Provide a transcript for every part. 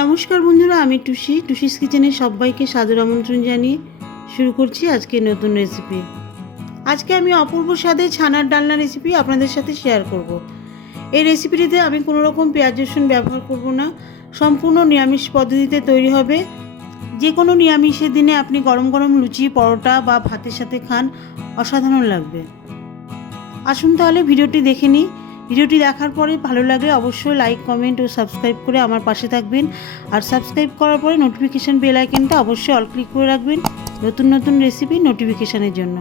নমস্কার বন্ধুরা, আমি টুসিস কিচেনে সবাইকে সাদর আমন্ত্রণ জানিয়ে শুরু করছি আজকে নতুন রেসিপি। আজকে আমি অপূর্ব স্বাদে ছানার ডালনা রেসিপি আপনাদের সাথে শেয়ার করব। এই রেসিপিটিতে আমি কোনো রকম পেঁয়াজ রসুন ব্যবহার করব না, সম্পূর্ণ নিরামিষ পদ্ধতিতে তৈরি হবে। যে কোনো নিরামিষের দিনে আপনি গরম গরম লুচি, পরোটা বা ভাতের সাথে খান, অসাধারণ লাগবে। আসুন তাহলে ভিডিওটি দেখে নিই। ভিডিওটি দেখার পরে ভালো লাগলে অবশ্যই লাইক, কমেন্ট ও সাবস্ক্রাইব করে আমার পাশে থাকবেন। আর সাবস্ক্রাইব করার পরে নোটিফিকেশান বেল আইকনটা অবশ্যই অল ক্লিক করে রাখবেন নতুন নতুন রেসিপি নোটিফিকেশানের জন্য।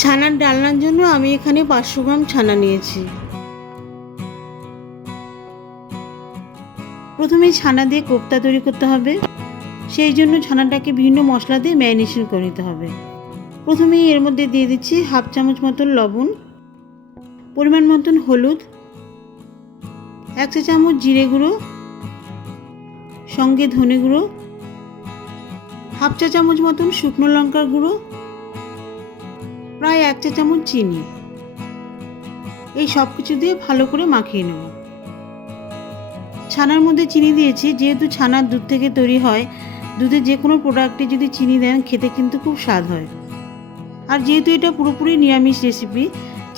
ছানার ডালনার জন্য আমি এখানে 500 গ্রাম ছানা নিয়েছি। প্রথমে ছানা দিয়ে কোপ্তা তৈরি করতে হবে। সেই জন্য ছানাটাকে বিভিন্ন মশলা দিয়ে ম্যারিনেশন করে নিতে হবে। প্রথমেই এর মধ্যে দিয়ে দিচ্ছি হাফ চামচ মতন লবণ, পরিমাণ মতন হলুদ, 1 চা চামচ জিরে গুঁড়ো, সঙ্গে ধনে গুঁড়ো, হাফ চা চামচ মতন শুকনো লঙ্কার গুঁড়ো, প্রায় 1 চা চামচ চিনি। এই সব কিছু দিয়ে ভালো করে মাখিয়ে নেব। ছানার মধ্যে চিনি দিয়েছি, যেহেতু ছানার দুধ থেকে তৈরি হয়, দুধের যে কোনো প্রোডাক্টে যদি চিনি দেন খেতে কিন্তু খুব স্বাদ হয়। আর যেহেতু এটা পুরোপুরি নিরামিষ রেসিপি,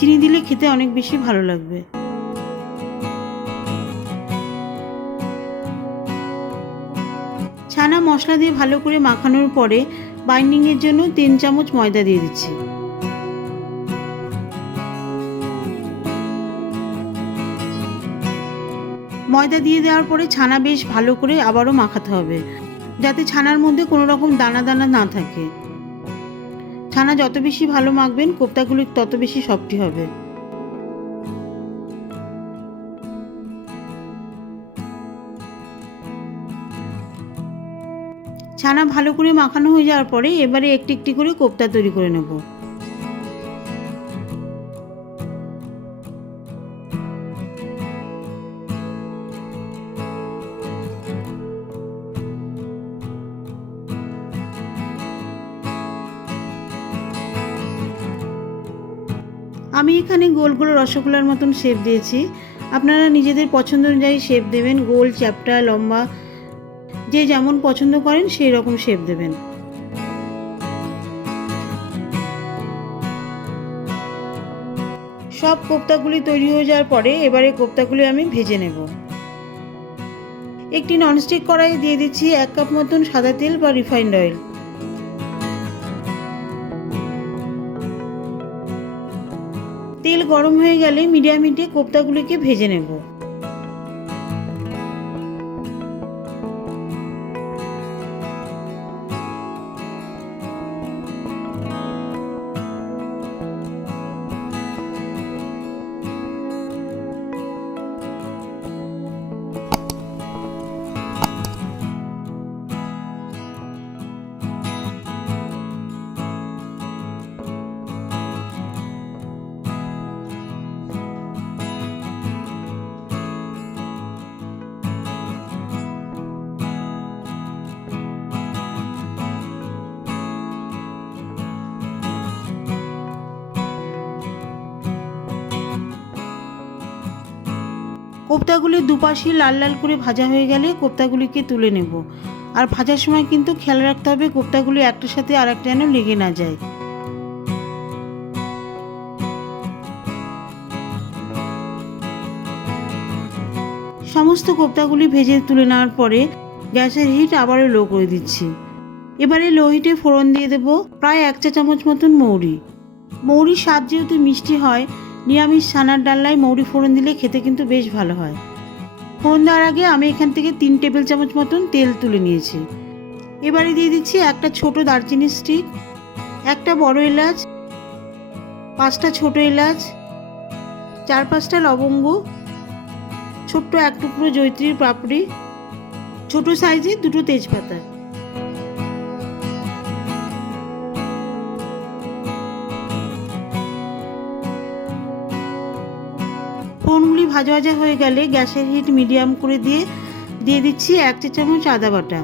চিনি দিলে খেতে অনেক বেশি ভালো লাগবে। ছানা মশলা দিয়ে ভালো করে মাখানোর পরে বাইন্ডিংয়ের জন্য 3 চামচ ময়দা দিয়ে দিচ্ছি। ময়দা দিয়ে দেওয়ার পরে ছানা বেশ ভালো করে আবারও মাখাতে হবে, যাতে ছানার মধ্যে কোনো রকম দানা দানা না থাকে। ছানা যত বেশি ভালো মাখবেন, কোপ্তাগুলি তত বেশি সফটি হবে। ছানা ভালো করে মাখানো হয়ে যাওয়ার পরে এবারে একটি একটি করে কোপ্তা তৈরি করে নেব। আমি এখানে গোল গোল রসগোল্লার মতন শেপ দিয়েছি। আপনারা নিজেদের পছন্দ অনুযায়ী শেপ দেবেন, গোল, চ্যাপ্টা, লম্বা, যে যেমন পছন্দ করেন সেই রকম শেপ দেবেন। সব কোপ্তাগুলি তৈরি হয়ে যাওয়ার পরে এবারে কোপ্তাগুলি আমি ভেজে নেব। একটি ননস্টিক কড়াই দিয়ে দিচ্ছি 1 কাপ মতন সাদা তেল বা রিফাইন্ড অয়েল। তেল গরম হয়ে গেলে মিডিয়াম হিটে কোপ্তাগুলিকে ভেজে নেব। কোপ্তাগুলি দুপাশে লাল লাল করে ভাজা হয়ে গেলে কোপ্তাগুলিকে তুলে নেব। আর ভাজার সময় কিন্তু খেয়াল রাখতে হবে কোপ্তাগুলি একটার সাথে আর একটা যেন লেগে না যায়। সমস্ত কোপ্তাগুলি ভেজে তুলে নেওয়ার পরে গ্যাসের হিট আবারও লো করে দিচ্ছি। এবারে লো হিটে ফোড়ন দিয়ে দেব প্রায় 1 চা চামচ মতন মৌরি। মৌরির স্বাদ যেহেতু মিষ্টি হয়, নিরামিষ ছানার ডালনায় মৌরি ফোড়ন দিলে খেতে কিন্তু বেশ ভালো হয়। ফোড়ন দেওয়ার আগে আমি এখান থেকে 3 টেবিল চামচ মতন তেল তুলে নিয়েছি। এবারে দিয়ে দিচ্ছি একটা ছোট দারচিনি স্টিক, একটা বড় এলাচ, 5টা ছোট এলাচ, 4-5টা লবঙ্গ, ছোট্ট এক টুকরো জয়িত্রীর পাপড়ি, ছোট সাইজে 2টো তেজপাতা। ফোড়নগুলি ভাজা ভাজা হয়ে গেলে গ্যাসের হিট মিডিয়াম করে দিয়ে দিচ্ছি 1 চা চামচ আদা বাটা।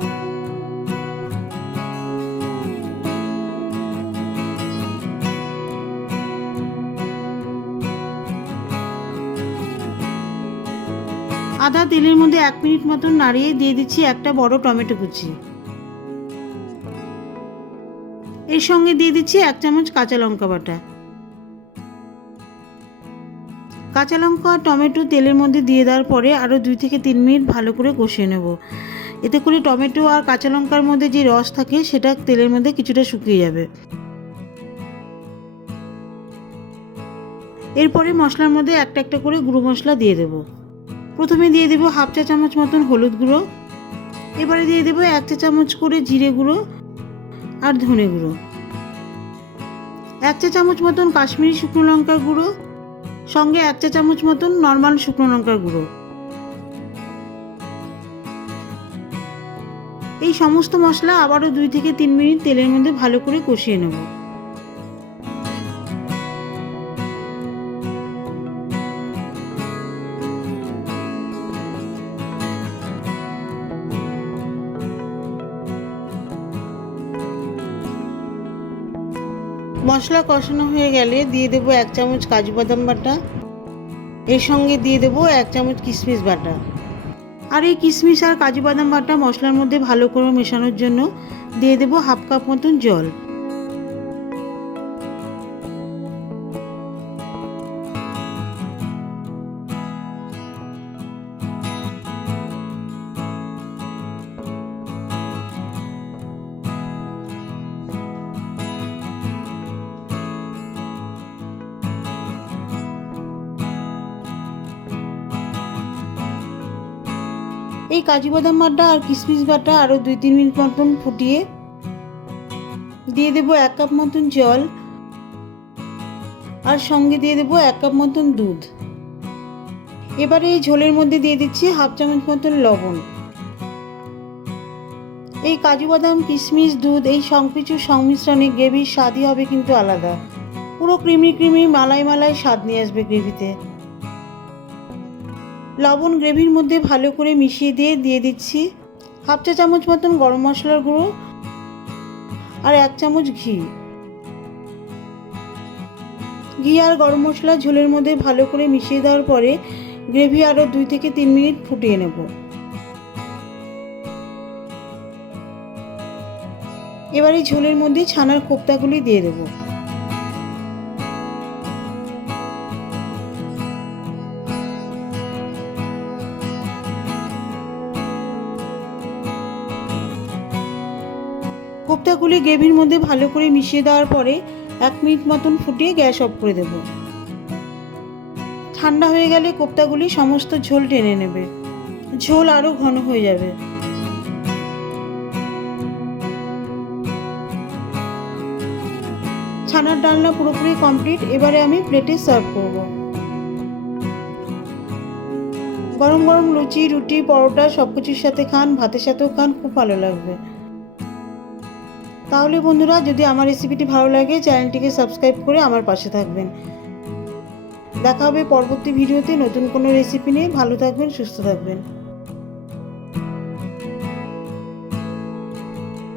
আদা তেলের মধ্যে 1 মিনিট মতন নাড়িয়ে দিয়ে দিচ্ছি একটা বড় টমেটো কুচি। এর সঙ্গে দিয়ে দিচ্ছি 1 চামচ কাঁচা লঙ্কা বাটা। কাঁচা লঙ্কা আর টমেটো তেলের মধ্যে দিয়ে দেওয়ার পরে আরও 2 থেকে 3 মিনিট ভালো করে কষিয়ে নেব। এতে করে টমেটো আর কাঁচা লঙ্কার মধ্যে যে রস থাকে সেটা তেলের মধ্যে কিছুটা শুকিয়ে যাবে। এরপরে মশলার মধ্যে একটা একটা করে গুঁড়ো মশলা দিয়ে দেব। প্রথমে দিয়ে দেব 1/2 চা চামচ মতন হলুদ গুঁড়ো। এবারে দিয়ে দেব 1 চা চামচ করে জিরে গুঁড়ো আর ধনে গুঁড়ো, 1 চা চামচ মতন কাশ্মীরি শুকনো লঙ্কার গুঁড়ো, সঙ্গে 1 চা চামচ মতন নর্মাল শুকনো লঙ্কার গুঁড়ো। এই সমস্ত মশলা আবারও 2 থেকে 3 মিনিট তেলের মধ্যে ভালো করে কষিয়ে নেব। মশলা কষানো হয়ে গেলে দিয়ে দেব 1 চামচ কাজু বাদাম বাটা। এর সঙ্গে দিয়ে দেব 1 চামচ কিশমিশ বাটা। আর এই কিশমিশ আর কাজু বাদাম বাটা মশলার মধ্যে ভালো করে মেশানোর জন্য দিয়ে দেব 1/2 কাপ মতন জল। এই কাজু বাদাম বাটা আর কিশমিশ বাটা আরও 2-3 মিনিট মতন ফুটিয়ে দিয়ে দেব 1 কাপ মতন জল আর সঙ্গে দিয়ে দেব 1 কাপ মতন দুধ। এবারে এই ঝোলের মধ্যে দিয়ে দিচ্ছি 1/2 চামচ মতন লবণ। এই কাজু বাদাম কিশমিশ দুধ এই সবকিছুর সংমিশ্রণে গ্রেভির স্বাদই হবে কিন্তু আলাদা, পুরো ক্রিমি ক্রিমি মালাই মালাই স্বাদ নিয়ে আসবে গ্রেভিতে। লবণ গ্রেভির মধ্যে ভালো করে মিশিয়ে দিয়ে দিচ্ছি 1/2 চা চামচ মতন গরম মশলার গুঁড়ো আর 1 চামচ ঘি। ঘি আর গরম মশলা ঝোলের মধ্যে ভালো করে মিশিয়ে দেওয়ার পরে গ্রেভি আরও 2 থেকে 3 মিনিট ফুটিয়ে নেব। এবারে ঝোলের মধ্যে ছানার কোপ্তাগুলি দিয়ে দেব। কোপ্তাগুলি গ্রেভির মধ্যে ভালো করে মিশিয়ে দেওয়ার পরে 1 মিনিট মতন ফুটিয়ে গ্যাস অফ করে দেব। ঠান্ডা হয়ে গেলে কোপ্তাগুলি সমস্ত ঝোল টেনে নেবে, ঝোল আরও ঘন হয়ে যাবে। ছানার ডালনা পুরোপুরি কমপ্লিট। এবারে আমি প্লেটে সার্ভ করব। গরম গরম লুচি রুটি পরোটা সব কিছুর সাথে খান, ভাতের সাথেও খান, খুব ভালো লাগবে। তাহলে বন্ধুরা, যদি আমার রেসিপিটি ভালো লাগে চ্যানেলটিকে সাবস্ক্রাইব করে আমার পাশে থাকবেন। দেখা হবে পরবর্তী ভিডিওতে নতুন কোনো রেসিপি নিয়ে। ভালো থাকবেন, সুস্থ থাকবেন।